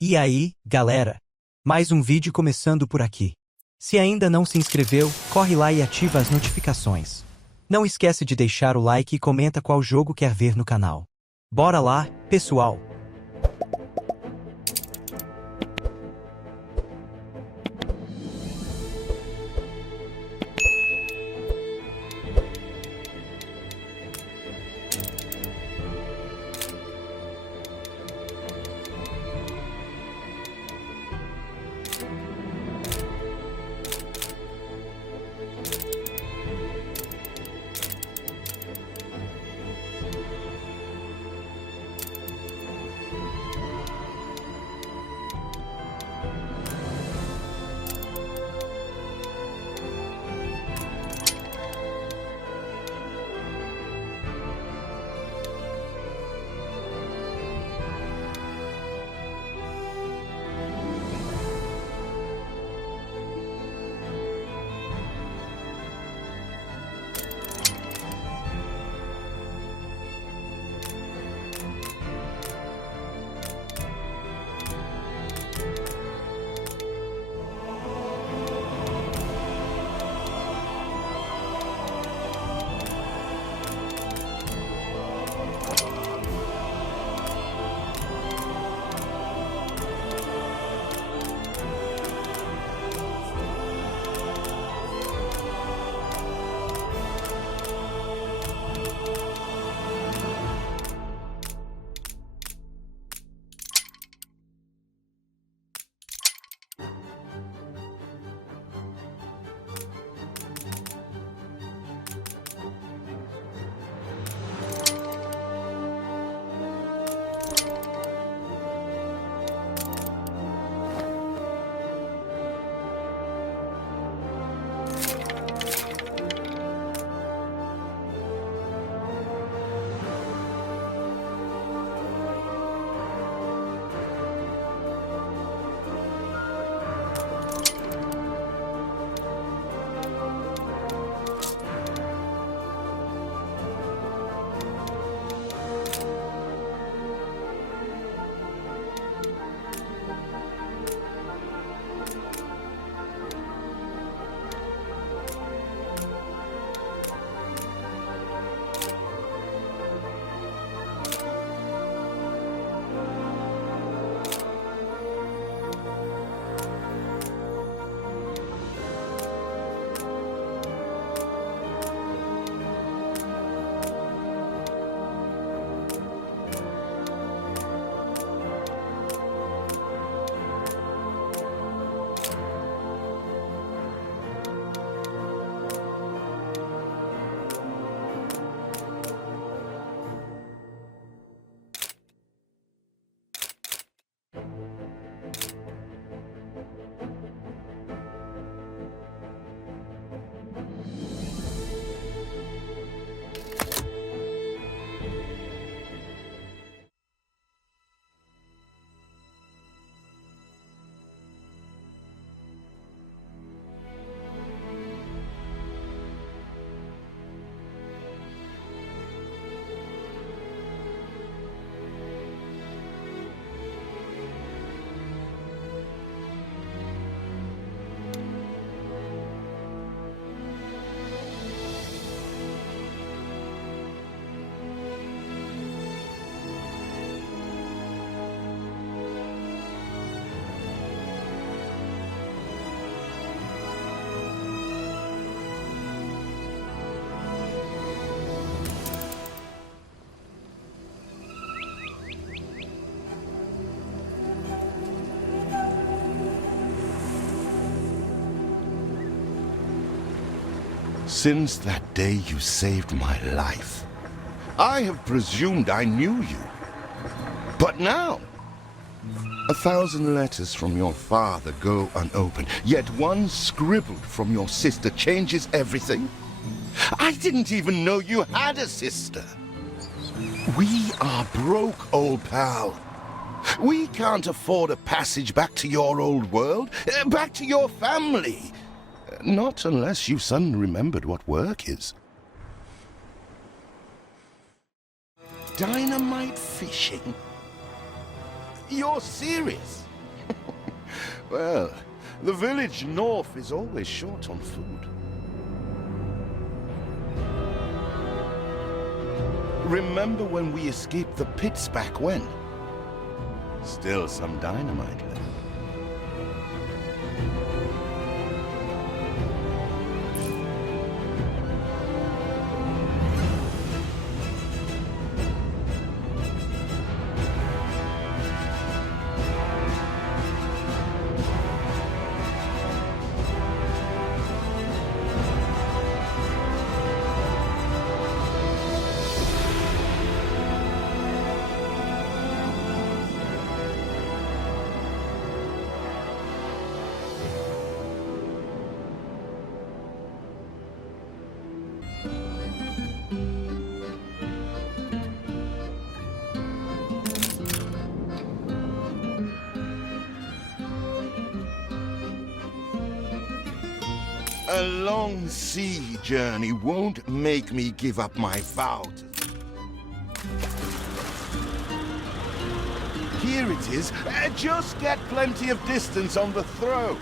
E aí, galera? Mais um vídeo começando por aqui. Se ainda não se inscreveu, corre lá e ativa as notificações. Não esquece de deixar o like e comenta qual jogo quer ver no canal. Bora lá, pessoal! Since that day you saved my life, I have presumed I knew you. But now, 1,000 letters from your father go unopened, yet one scribbled from your sister changes everything. I didn't even know you had a sister. We are broke, old pal. We can't afford a passage back to your old world, back to your family. Not unless you suddenly remembered what work is. Dynamite fishing? You're serious? Well, the village north is always short on food. Remember when we escaped the pits back when? Still some dynamite left. A long sea journey won't make me give up my vow to... Here it is. Just get plenty of distance on the throw.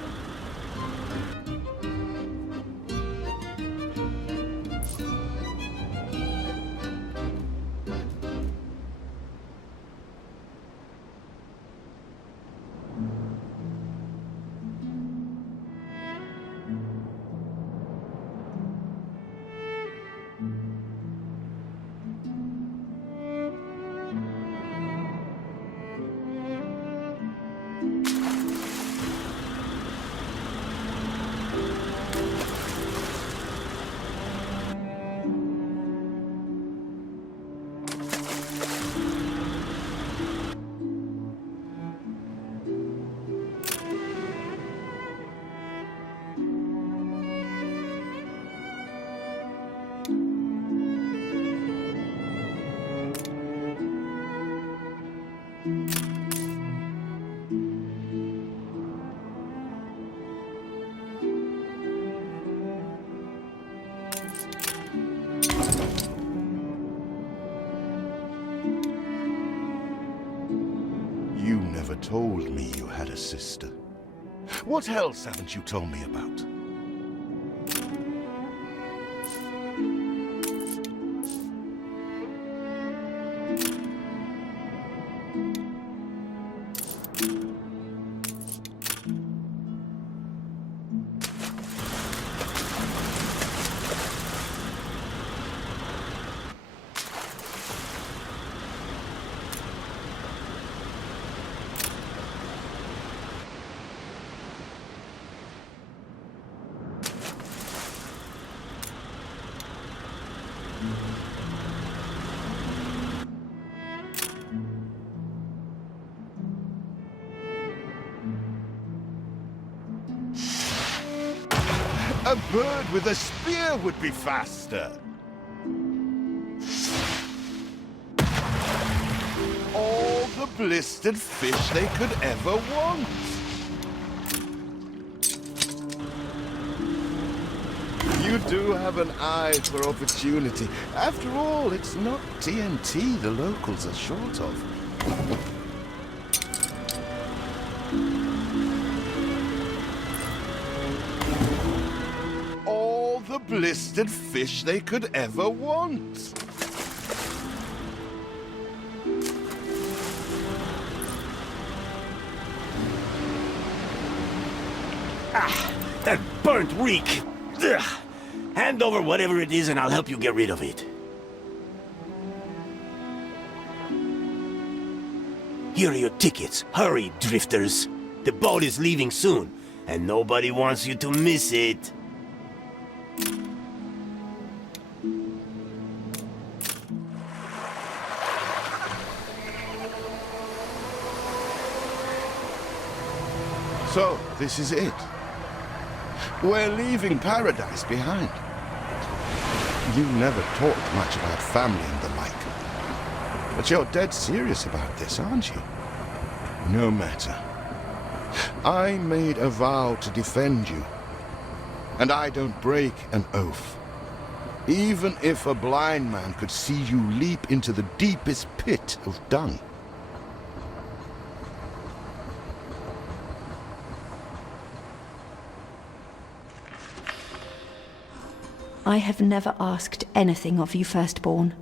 You never told me you had a sister. What else haven't you told me about? A bird with a spear would be faster. All the blistered fish they could ever want. You do have an eye for opportunity. After all, it's not TNT the locals are short of. All the blistered fish they could ever want. Ah, that burnt reek! Ugh. Hand over whatever it is and I'll help you get rid of it. Here are your tickets. Hurry, drifters. The boat is leaving soon, and nobody wants you to miss it. So, this is it. We're leaving paradise behind. You never talked much about family and the like. But you're dead serious about this, aren't you? No matter. I made a vow to defend you. And I don't break an oath. Even if a blind man could see you leap into the deepest pit of dung. I have never asked anything of you, firstborn.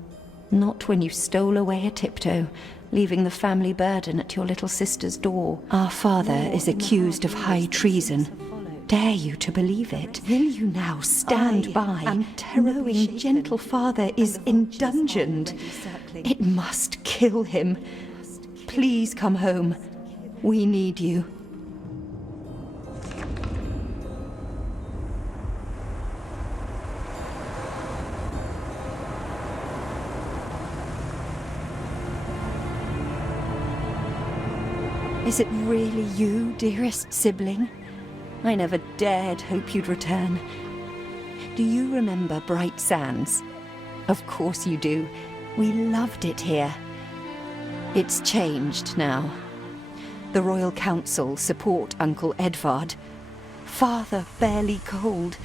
Not when you stole away a tiptoe, leaving the family burden at your little sister's door. Our father is accused of high treason. Dare you to believe it? Will you now stand by, knowing gentle father is indungeoned? It must kill him. Please come home. We need you. Is it really you, dearest sibling? I never dared hope you'd return. Do you remember Bright Sands? Of course you do. We loved it here. It's changed now. The Royal Council support Uncle Edvard. Father barely cold,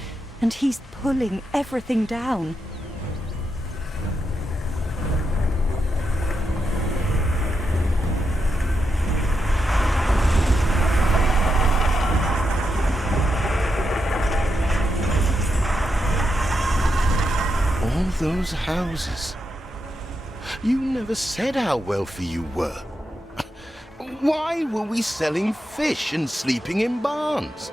and he's pulling everything down. All those houses. You never said how wealthy you were. Why were we selling fish and sleeping in barns?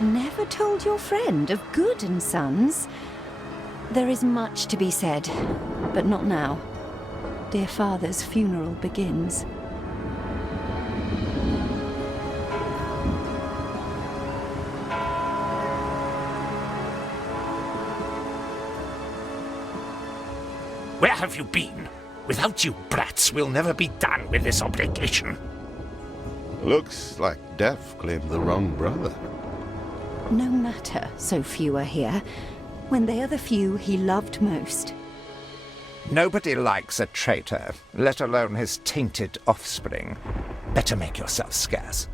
Never told your friend of Good and Sons? There is much to be said, but not now. Dear father's funeral begins. Where have you been? Without you brats, we'll never be done with this obligation. Looks like Death claimed the wrong brother. No matter, so few are here, when they are the few he loved most. Nobody likes a traitor, let alone his tainted offspring. Better make yourself scarce.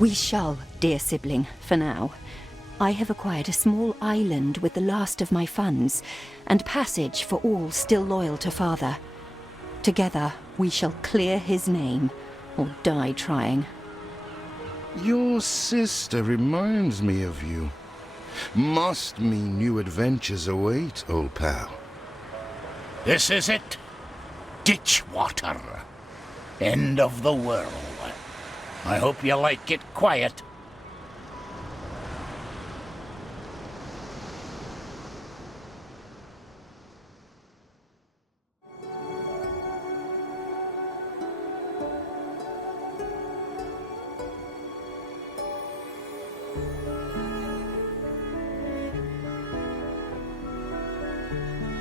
We shall, dear sibling, for now. I have acquired a small island with the last of my funds, and passage for all still loyal to father. Together, we shall clear his name, or die trying. Your sister reminds me of you. Must mean new adventures await, old pal. This is it. Ditch water. End of the world. I hope you like it quiet.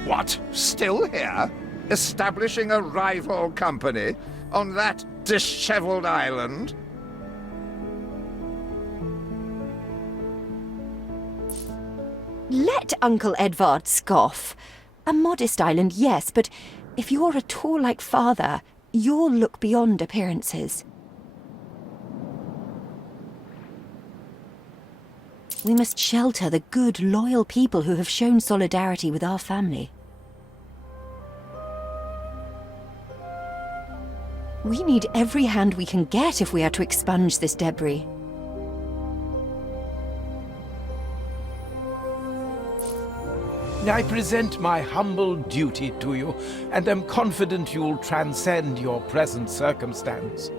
What? Still here? Establishing a rival company on that disheveled island? Let Uncle Edvard scoff. A modest island, yes, but if you're at all like father, you'll look beyond appearances. We must shelter the good, loyal people who have shown solidarity with our family. We need every hand we can get if we are to expunge this debris. I present my humble duty to you, and am confident you'll transcend your present circumstance.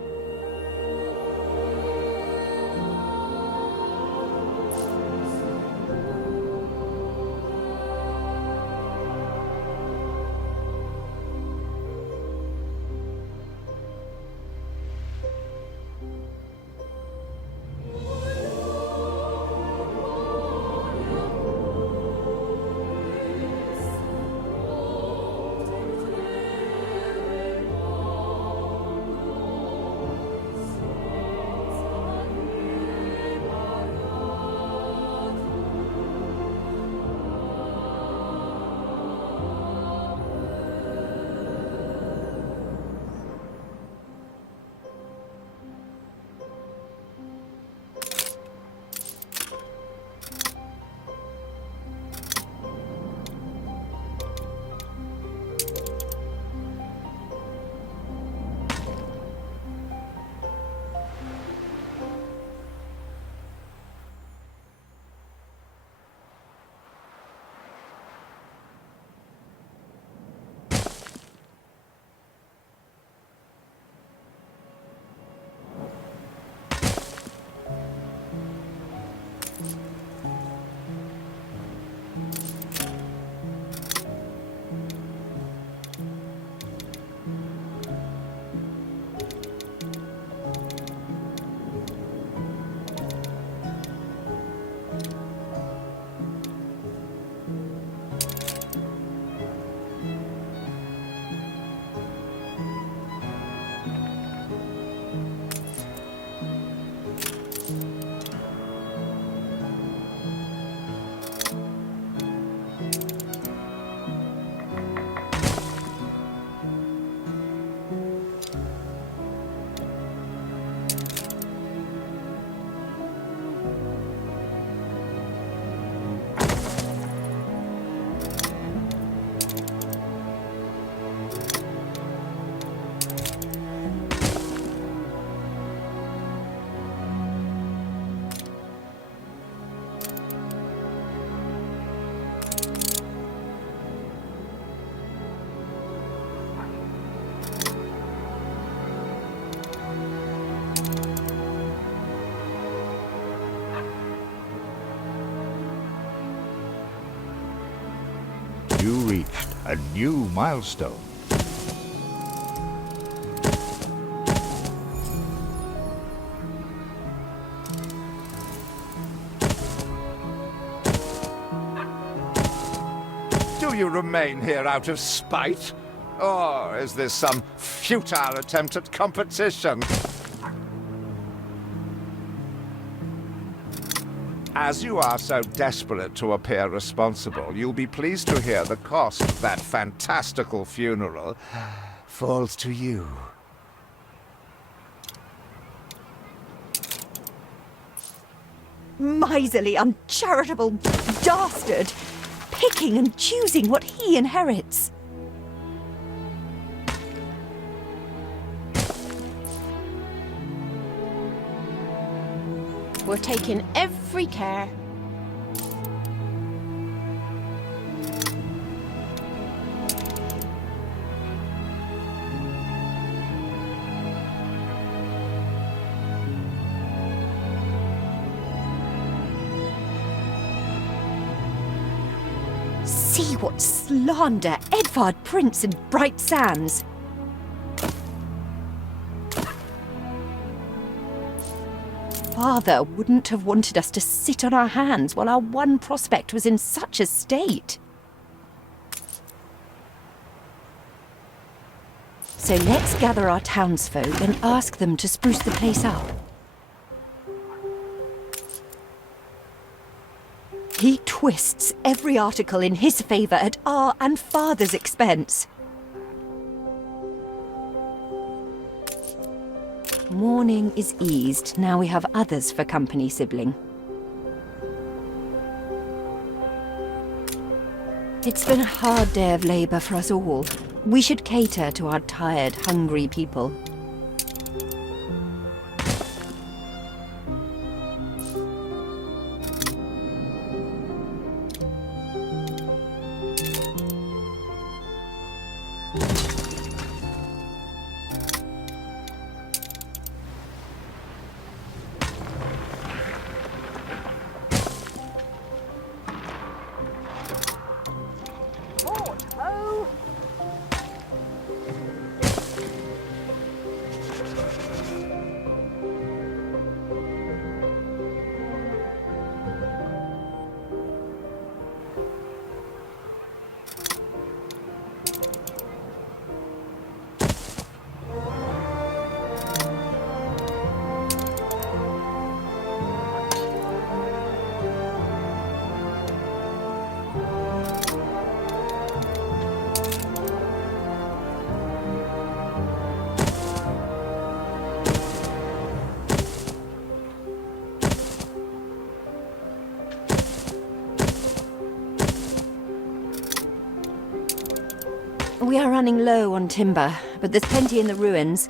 reached a new milestone. Do you remain here out of spite? Or is this some futile attempt at competition? As you are so desperate to appear responsible, you'll be pleased to hear the cost of that fantastical funeral falls to you. Miserly, uncharitable dastard! Picking and choosing what he inherits. We're taking every care. See what slander, Edvard Prince and Bright Sands. Father wouldn't have wanted us to sit on our hands while our one prospect was in such a state. So let's gather our townsfolk and ask them to spruce the place up. He twists every article in his favour at our and Father's expense. Mourning is eased, now we have others for company, sibling. It's been a hard day of labour for us all. We should cater to our tired, hungry people. We are running low on timber, but there's plenty in the ruins.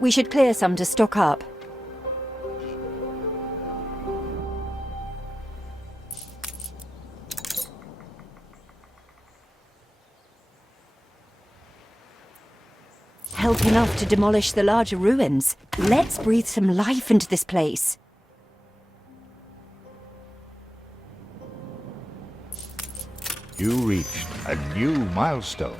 We should clear some to stock up. Help enough to demolish the larger ruins. Let's breathe some life into this place. You reached a new milestone.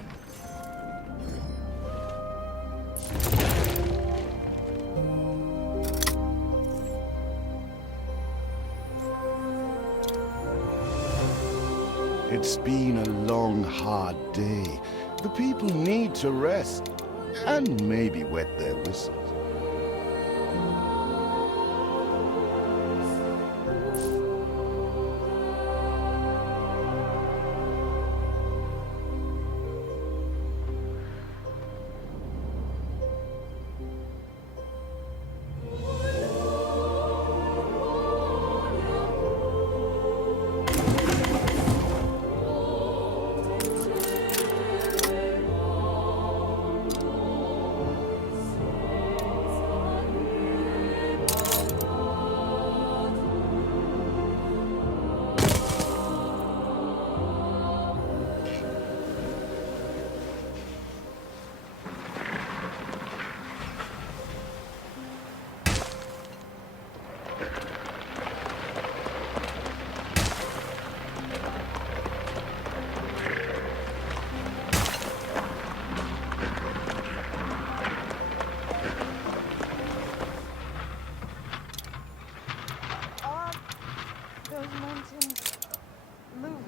It's been a long, hard day. The people need to rest and maybe wet their whistles. mountains moving.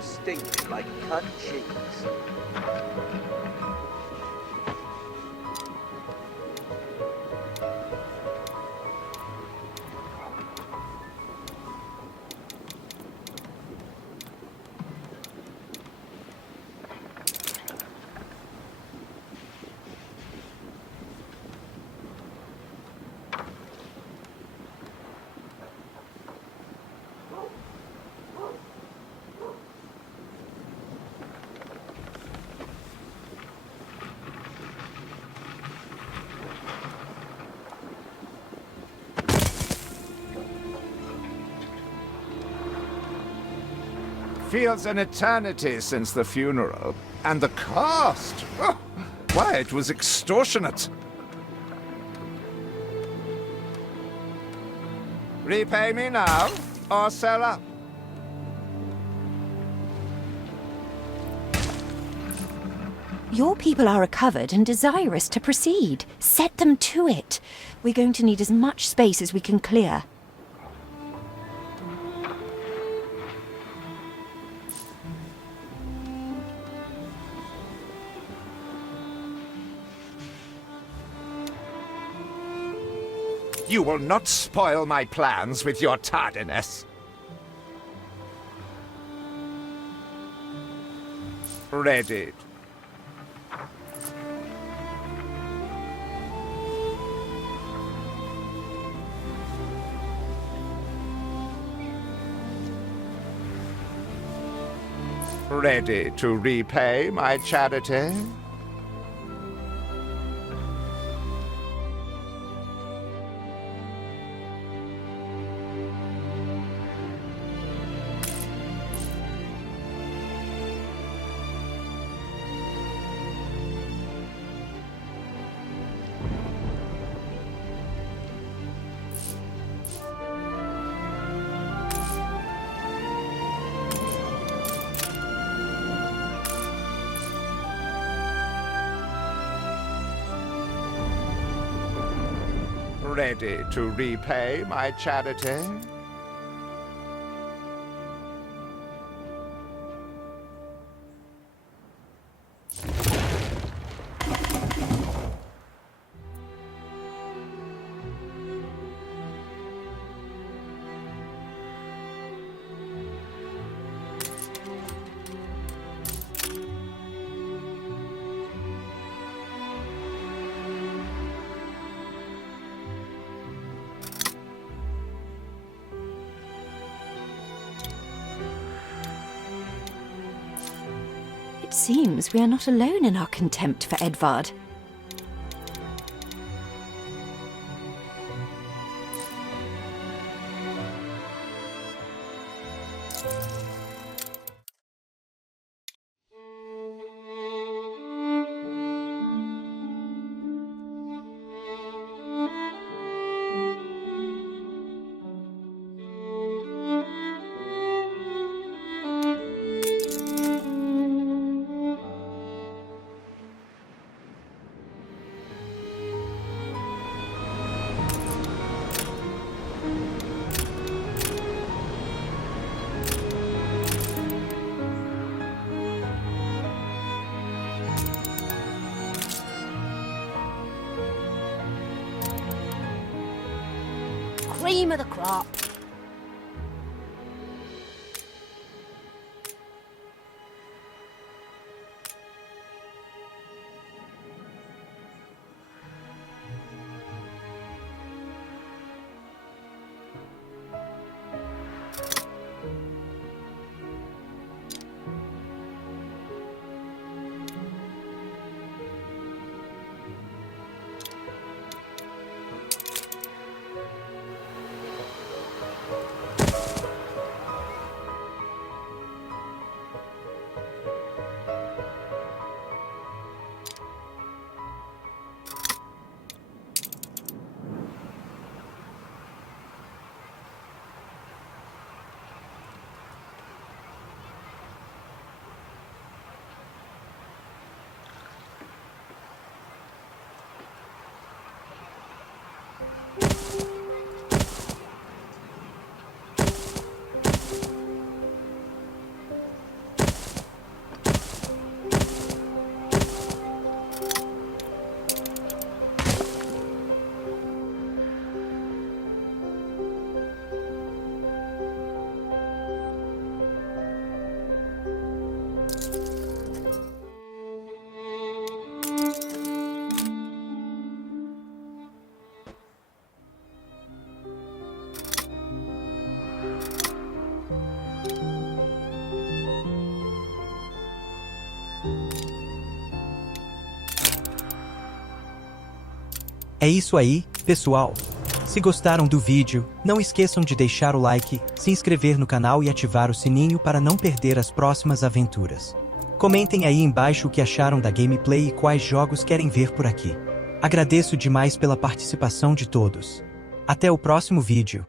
Stink like cut cheese. Feels an eternity since the funeral. And the cost! Oh, why, it was extortionate. Repay me now, or sell up. Your people are recovered and desirous to proceed. Set them to it. We're going to need as much space as we can clear. You will not spoil my plans with your tardiness. Ready. Ready to repay my charity? Ready to repay my charity? It seems we are not alone in our contempt for Edvard. cream of the crop. É isso aí, pessoal. Se gostaram do vídeo, não esqueçam de deixar o like, se inscrever no canal e ativar o sininho para não perder as próximas aventuras. Comentem aí embaixo o que acharam da gameplay e quais jogos querem ver por aqui. Agradeço demais pela participação de todos. Até o próximo vídeo.